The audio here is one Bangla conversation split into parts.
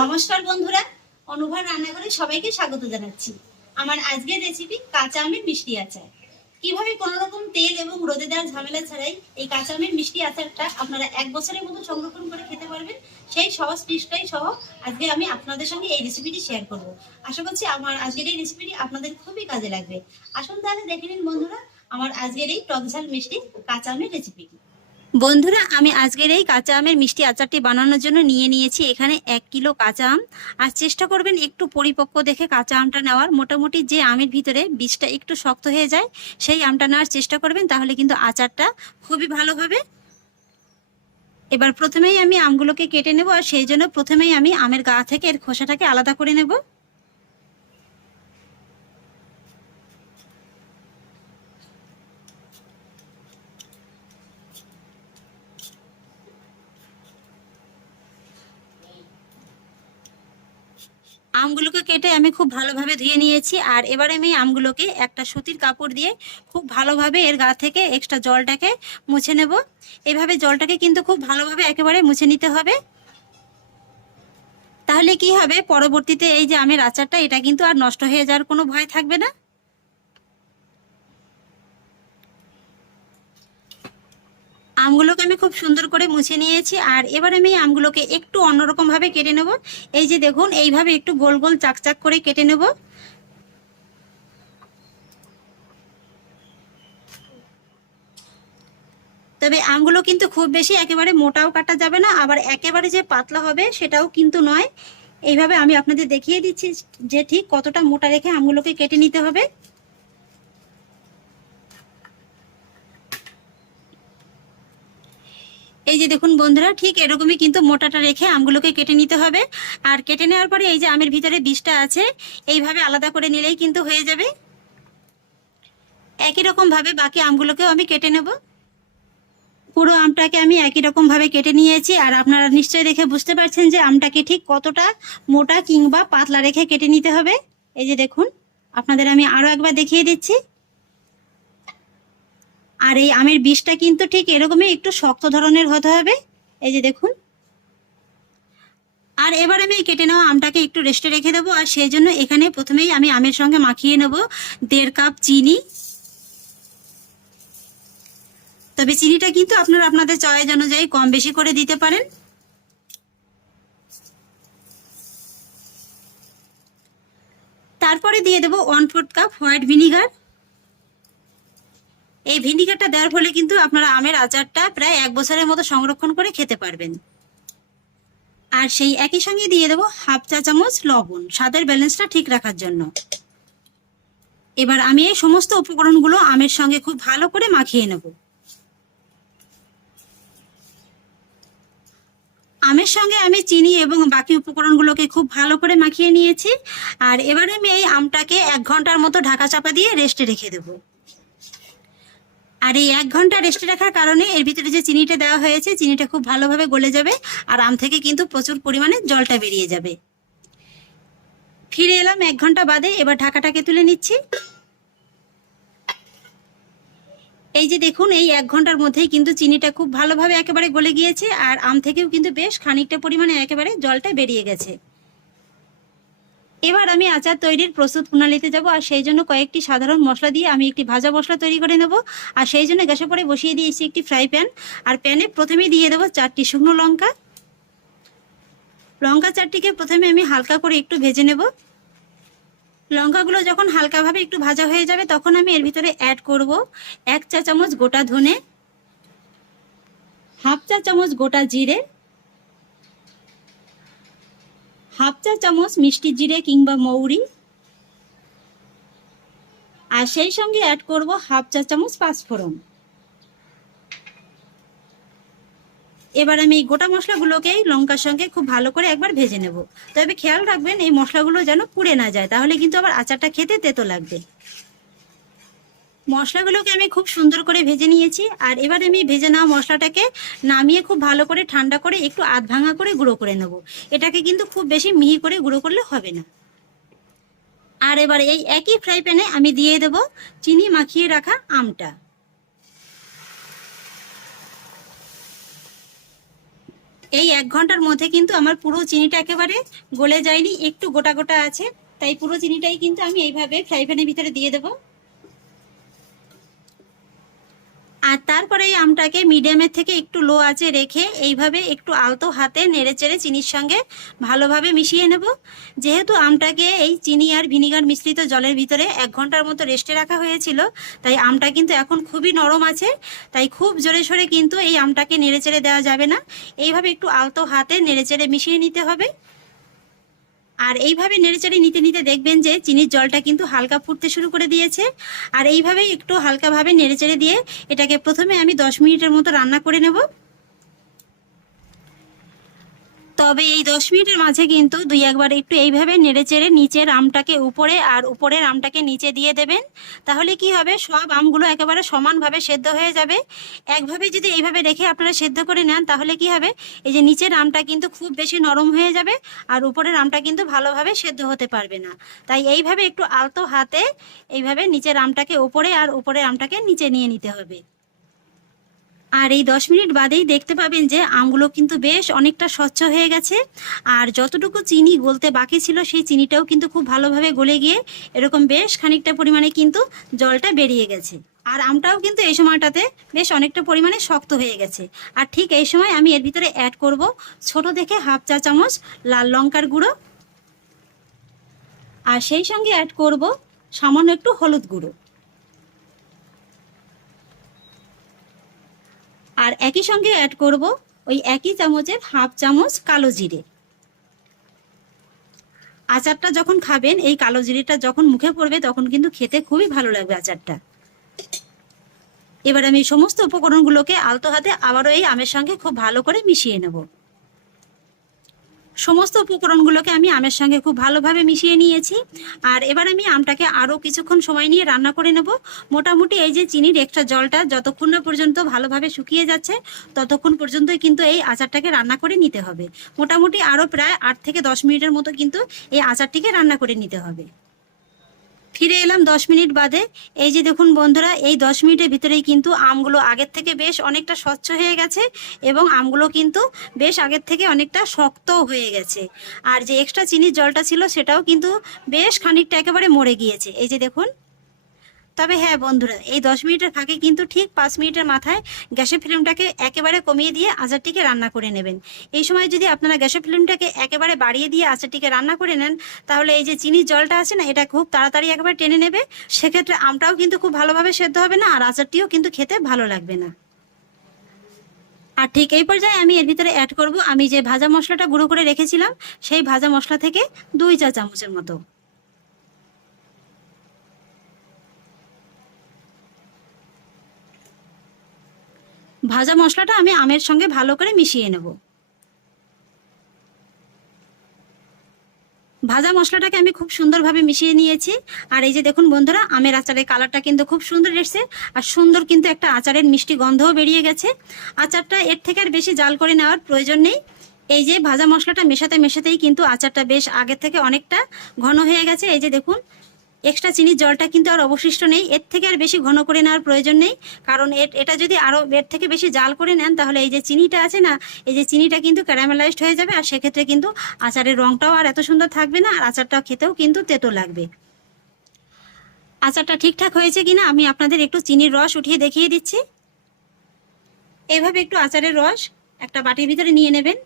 নমস্কার বন্ধুরা অনুভব রান্নাঘরে সবাইকে স্বাগত জানাচ্ছি। আমার আজকের রেসিপি কাঁচা আমের মিষ্টি আচার। কীভাবে কোনো রকম তেল এবং রোদে দেওয়ার ঝামেলা ছাড়াই এই কাঁচা আমের মিষ্টি আচারটা আপনারা এক বছরের মতো সংরক্ষণ করে খেতে পারবেন, সেই সহজ টিপসটাই সহ আজকে আমি আপনাদের সঙ্গে এই রেসিপিটি শেয়ার করব। আশা করছি আমার আজকের এই রেসিপিটি আপনাদের খুবই কাজে লাগবে। আসুন তাহলে দেখে নিন বন্ধুরা, আমার আজকের এই টকঝাল মিষ্টি কাঁচা আমের রেসিপিটি বন্ধুরা, আমি আজকের এই কাঁচা আমের মিষ্টি আচারটি বানানোর জন্য নিয়ে নিয়েছি এখানে এক কিলো কাঁচা আম। আর চেষ্টা করবেন একটু পরিপক্ক দেখে কাঁচা আমটা নেওয়ার। মোটামুটি যে আমের ভিতরে বীজটা একটু শক্ত হয়ে যায়, সেই আমটা নেওয়ার চেষ্টা করবেন, তাহলে কিন্তু আচারটা খুবই ভালো হবে। এবার প্রথমেই আমি আমগুলোকে কেটে নেব, আর সেই জন্য প্রথমেই আমি আমের গা থেকে এর খোসাটাকে আলাদা করে নেব। আমগুলোকে কেটে আমি খুব ভালোভাবে ধুয়ে নিয়েছি। আর এবারে আমি আমগুলোকে একটা সুতির কাপড় দিয়ে খুব ভালোভাবে এর গা থেকে এক্সট্রা জলটাকে মুছে নেব। এভাবে জলটাকে কিন্তু খুব ভালোভাবে একেবারে মুছে নিতে হবে। তাহলে কি হবে? পরবর্তীতে এই যে আমের আচারটা, এটা কিন্তু আর নষ্ট হয়ে যাওয়ার কোনো ভয় থাকবে না। আমগুলোকে আমি খুব সুন্দর করে মুছে নিয়েছি, আর এবার আমি আমগুলোকে একটু অন্যরকম ভাবে কেটে নেব। এই যে দেখুন, এইভাবে একটু গোল গোল চাকচাক করে কেটে নেব। তবে আমগুলো কিন্তু খুব বেশি একেবারে মোটাও কাটা যাবে না, আবার একেবারে যে পাতলা হবে সেটাও কিন্তু নয়। এইভাবে আমি আপনাদের দেখিয়ে দিচ্ছি যে ঠিক কতটা মোটা রেখে আমগুলোকে কেটে নিতে হবে। এই যে দেখুন বন্ধুরা, ঠিক এরকমই কিন্তু মোটাটা রেখে আমগুলোকে কেটে নিতে হবে। আর কেটে নেওয়ার পরে এই যে আমের ভিতরে বীজটা আছে, এইভাবে আলাদা করে নিলেই কিন্তু হয়ে যাবে। একই রকম ভাবে বাকি আমগুলোকেও আমি কেটে নেব। পুরো আমটাকে আমি একই রকম ভাবে কেটে নিয়েছি, আর আপনারা নিশ্চয়ই দেখে বুঝতে পারছেন যে আমটাকে ঠিক কতটা মোটা কিংবা পাতলা রেখে কেটে নিতে হবে। এই যে দেখুন, আপনাদের আমি আরও একবার দেখিয়ে দিচ্ছি। আর এই আমের বীজটা কিন্তু ঠিক এরকমই একটু শক্ত ধরনের হতে হবে। এই যে দেখুন। আর এবার আমি কেটে নেওয়া আমটাকে একটু রেস্টে রেখে দেবো। আর সেই জন্য এখানে প্রথমেই আমি আমের সঙ্গে মাখিয়ে নেব দেড় কাপ চিনি। তবে চিনিটা কিন্তু আপনারা আপনাদের চয়েস অনুযায়ী কম বেশি করে দিতে পারেন। তারপরে দিয়ে দেবো one fourth cup white vinegar এই ভিনিগারটা দেওয়ার ফলে কিন্তু আপনারা আমের আচারটা প্রায় এক বছরের মতো সংরক্ষণ করে খেতে পারবেন। আর সেই একই সঙ্গে দিয়ে দেবো হাফ চা চামচ লবণ, স্বাদের ব্যালেন্সটা ঠিক রাখার জন্য। এবার আমি এই সমস্ত উপকরণগুলো আমের সঙ্গে খুব ভালো করে মাখিয়ে নেব। আমের সঙ্গে আমি চিনি এবং বাকি উপকরণগুলোকে খুব ভালো করে মাখিয়ে নিয়েছি। আর এবারে আমি এই আমটাকে এক ঘণ্টার মতো ঢাকা চাপা দিয়ে রেস্টে রেখে দেবো। আর এই এক ঘণ্টা রেস্টে রাখার কারণে এর ভিতরে যে চিনিটা দেওয়া হয়েছে, চিনিটা খুব ভালোভাবে গলে যাবে আর আম থেকে কিন্তু প্রচুর পরিমাণে জলটা বেরিয়ে যাবে। ফিরে এলাম এক ঘণ্টা বাদে, এবার ঢাকাটাকে তুলে নিচ্ছি। এই যে দেখুন, এই এক ঘণ্টার মধ্যেই কিন্তু চিনিটা খুব ভালোভাবে একেবারে গলে গিয়েছে আর আম থেকেও কিন্তু বেশ খানিকটা পরিমাণে একেবারে জলটা বেরিয়ে গেছে। এবার আমি আচার তৈরির প্রস্তুত প্রণালীতে যাব, আর সেই জন্য কয়েকটি সাধারণ মশলা দিয়ে আমি একটি ভাজা মশলা তৈরি করে নেব। আর সেই জন্য গ্যাসে পরে বসিয়ে দিয়েছি একটি ফ্রাই প্যান। আর প্যানে প্রথমেই দিয়ে দেবো চারটি শুকনো লঙ্কা। লঙ্কা চারটিকে প্রথমে আমি হালকা করে একটু ভেজে নেব। লঙ্কাগুলো যখন হালকাভাবে একটু ভাজা হয়ে যাবে, তখন আমি এর ভিতরে অ্যাড করব এক চা চামচ গোটা ধনে, হাফ চা চামচ গোটা জিরে হাফ চা চামচ মিষ্টি জিরে কিংবা মৌরি। আর সেই সঙ্গে অ্যাড করব হাফ চা চামচ পাঁচফোড়ন। এবার আমি এই গোটা মশলাগুলোকে লঙ্কার সঙ্গে খুব ভালো করে একবার ভেজে নেব। তবে খেয়াল রাখবেন এই মশলাগুলো যেন পুড়ে না যায়, তাহলে কিন্তু আবার আচারটা খেতে তেতো লাগবে। মশলাগুলোকে আমি খুব সুন্দর করে ভেজে নিয়েছি, আর এবার আমি ভেজে নেওয়া মশলাটাকে নামিয়ে খুব ভালো করে ঠান্ডা করে একটু আধ ভাঙা করে গুঁড়ো করে নেব। এটাকে কিন্তু খুব বেশি মিহি করে গুঁড়ো করলে হবে না। আর এবার এই একই ফ্রাই প্যানে আমি দিয়ে দেব চিনি মাখিয়ে রাখা আমটা। এই এক ঘণ্টার মধ্যে কিন্তু আমার পুরো চিনিটা একেবারে গলে যায়নি, একটু গোটা গোটা আছে, তাই পুরো চিনিটাই কিন্তু আমি এইভাবে ফ্রাই প্যানের ভিতরে দিয়ে দেবো। আর তারপরে এই আমটাকে মিডিয়ামের থেকে একটু লো আঁচে রেখে এইভাবে একটু আলতো হাতে নেড়ে চেড়ে চিনির সঙ্গে ভালোভাবে মিশিয়ে নেব। যেহেতু আমটাকে এই চিনি আর ভিনিগার মিশ্রিত জলের ভিতরে এক ঘণ্টার মতো রেস্টে রাখা হয়েছিল, তাই আমটা কিন্তু এখন খুবই নরম আছে, তাই খুব জোরে সোরে কিন্তু এই আমটাকে নেড়ে চেড়ে দেওয়া যাবে না। এইভাবে একটু আলতো হাতে নেড়ে চেড়ে মিশিয়ে নিতে হবে। আর এইভাবে নেড়েচেড়ে নিতে নিতে দেখবেন যে চিনির জলটা কিন্তু হালকা ফুটতে শুরু করে দিয়েছে। আর এইভাবেই একটু হালকাভাবে নেড়েচেড়ে দিয়ে এটাকে প্রথমে আমি দশ মিনিটের মতো রান্না করে নেব। তবে এই দশ মিনিটের মাঝে কিন্তু দুই একবার একটু এইভাবে নেড়েচেড়ে নিচের আমটাকে উপরে আর উপরের আমটাকে নিচে দিয়ে দেবেন। তাহলে কি হবে? সব আমগুলো একেবারে সমানভাবে সেদ্ধ হয়ে যাবে। একভাবে যদি এইভাবে রেখে আপনারা সেদ্ধ করে নেন, তাহলে কি হবে? এই যে নিচের আমটা কিন্তু খুব বেশি নরম হয়ে যাবে আর উপরের আমটা কিন্তু ভালোভাবে সেদ্ধ হতে পারবে না। তাই এইভাবে একটু আলতো হাতে এইভাবে নিচের আমটাকে উপরে আর উপরের আমটাকে নিচে নিয়ে নিতে হবে। আর এই দশ মিনিট বাদেই দেখতে পাবেন যে আমগুলো কিন্তু বেশ অনেকটা স্বচ্ছ হয়ে গেছে। আর যতটুকু চিনি গলতে বাকি ছিল, সেই চিনিটাও কিন্তু খুব ভালোভাবে গলে গিয়ে এরকম বেশ খানিকটা পরিমাণে কিন্তু জলটা বেরিয়ে গেছে। আর আমটাও কিন্তু এই সময়টাতে বেশ অনেকটা পরিমাণে শক্ত হয়ে গেছে। আর ঠিক এই সময় আমি এর ভিতরে অ্যাড করব ছোট দেখে হাফ চা চামচ লাল লঙ্কার গুঁড়ো। আর সেই সঙ্গে অ্যাড করব সামান্য একটু হলুদ গুঁড়ো। আর একই সঙ্গে অ্যাড করব ওই একই চামচের হাফ চামচ কালো জিরে। আচারটা যখন খাবেন, এই কালো জিরেটা যখন মুখে পড়বে, তখন কিন্তু খেতে খুবই ভালো লাগবে আচারটা। এবার আমি সমস্ত উপকরণগুলোকে আলতো হাতে আবারও এই আমের সঙ্গে খুব ভালো করে মিশিয়ে নেব। সমস্ত উপকরণগুলোকে আমি আমের সঙ্গে খুব ভালোভাবে মিশিয়ে নিয়েছি। আর এবার আমি আমটাকে আরও কিছুক্ষণ সময় নিয়ে রান্না করে নেব। মোটামুটি এই যে চিনির এক্সট্রা জলটা যতক্ষণ না পর্যন্ত ভালোভাবে শুকিয়ে যাচ্ছে, ততক্ষণ পর্যন্তই কিন্তু এই আচারটাকে রান্না করে নিতে হবে। মোটামুটি আরও প্রায় আট থেকে দশ মিনিটের মতো কিন্তু এই আচারটিকে রান্না করে নিতে হবে। ফিরে এলাম দশ মিনিট বাদে। এই যে দেখুন বন্ধুরা, এই দশ মিনিটের ভিতরেই কিন্তু আমগুলো আগের থেকে বেশ অনেকটা স্বচ্ছ হয়ে গেছে এবং আমগুলো কিন্তু বেশ আগের থেকে অনেকটা শক্ত হয়ে গেছে। আর যে এক্সট্রা চিনির জলটা ছিল সেটাও কিন্তু বেশ খানিকটা একেবারে মরে গিয়েছে। এই যে দেখুন তবে হ্যাঁ বন্ধুরা, এই দশ মিনিটের ফাঁকে কিন্তু ঠিক পাঁচ মিনিটের মাথায় গ্যাসের ফ্লেমটাকে একেবারে কমিয়ে দিয়ে আচারটিকে রান্না করে নেবেন। এই সময় যদি আপনারা গ্যাসের ফ্লেমটাকে একেবারে বাড়িয়ে দিয়ে আচারটিকে রান্না করে নেন, তাহলে এই যে চিনির জলটা আছে না, এটা খুব তাড়াতাড়ি একেবারে টেনে নেবে। সেক্ষেত্রে আমটাও কিন্তু খুব ভালোভাবে সেদ্ধ হবে না, আর আচারটিও কিন্তু খেতে ভালো লাগবে না। আর ঠিক এই পর্যায়ে আমি এর ভিতরে অ্যাড করব, আমি যে ভাজা মশলাটা গুঁড়ো করে রেখেছিলাম, সেই ভাজা মশলা থেকে দুই চা চামচের মতো। ভাজা মশলাটা আমি আমের সঙ্গে ভালো করে মিশিয়ে নেব। ভাজা মশলাটাকে আমি খুব সুন্দরভাবে মিশিয়ে নিয়েছি। আর এই যে দেখুন বন্ধুরা, আমের আচারের কালারটা কিন্তু খুব সুন্দর এসছে। আর সুন্দর কিন্তু একটা আচারের মিষ্টি গন্ধও বেরিয়ে গেছে। আচারটা এর থেকে আর বেশি জাল করে নেওয়ার প্রয়োজন নেই। এই যে ভাজা মশলাটা মেশাতে মেশাতেই কিন্তু আচারটা বেশ আগের থেকে অনেকটা ঘন হয়ে গেছে। এই যে দেখুন এক্সট্রা চিনির জলটা কিন্তু আর অবশিষ্ট নেই। এর থেকে আর বেশি ঘন করে নেওয়ার প্রয়োজন নেই। কারণ এটা যদি আরও এর থেকে বেশি জাল করে নেন, তাহলে এই যে চিনিটা আছে না, এই যে চিনিটা কিন্তু ক্যারামেলাইজড হয়ে যাবে। আর সেক্ষেত্রে কিন্তু আচারের রঙটাও আর এত সুন্দর থাকবে না, আর আচারটা খেতেও কিন্তু তেতো লাগবে। আচারটা ঠিকঠাক হয়েছে কিনা, আমি আপনাদের একটু চিনির রস উঠিয়ে দেখিয়ে দিচ্ছি। এভাবে একটু আচারের রস একটা বাটির ভিতরে নিয়ে নেবেন।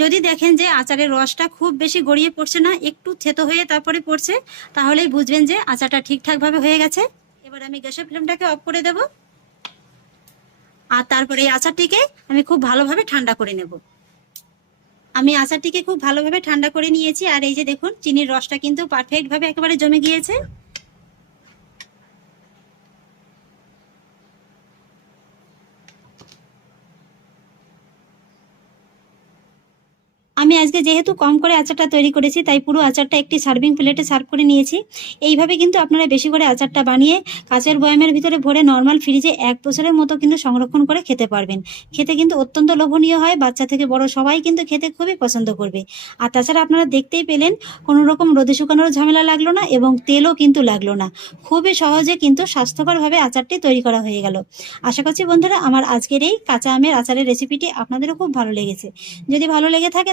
যদি দেখেন যে আচারের রসটা খুব বেশি গড়িয়ে পড়ছে না, একটু থেতো হয়ে তারপরে পড়ছে, তাহলেই বুঝবেন যে আচারটা ঠিকঠাকভাবে হয়ে গেছে। এবার আমি গ্যাসের ফ্লেমটাকে অফ করে দেব। আর তারপরে এই আচারটিকে আমি খুব ভালোভাবে ঠান্ডা করে নেব। আমি আচারটিকে খুব ভালোভাবে ঠান্ডা করে নিয়েছি, আর এই যে দেখুন, চিনির রসটা কিন্তু পারফেক্টভাবে একেবারে জমে গিয়েছে। আমি আজকে যেহেতু কম করে আচারটা তৈরি করেছি, তাই পুরো আচারটা একটি সার্ভিং প্লেটে সার্ভ করে নিয়েছি। এইভাবে কিন্তু আপনারা বেশি করে আচারটা বানিয়ে কাঁচের বয়ামের ভিতরে ভরে নর্মাল ফ্রিজে এক বছরের মতো কিন্তু সংরক্ষণ করে খেতে পারবেন। খেতে কিন্তু অত্যন্ত লোভনীয় হয়, বাচ্চা থেকে বড় সবাই কিন্তু খেতে খুবই পছন্দ করবে। আর তাছাড়া আপনারা দেখতেই পেলেন কোনো রকম রোদে শুকানোর ঝামেলা লাগল না এবং তেলও কিন্তু লাগল না। খুবই সহজে কিন্তু স্বাস্থ্যকরভাবে আচারটি তৈরি করা হয়ে গেল। আশা করছি বন্ধুরা, আমার আজকের এই কাঁচা আমের আচারের রেসিপিটি আপনাদেরও খুব ভালো লেগেছে। যদি ভালো লেগে থাকে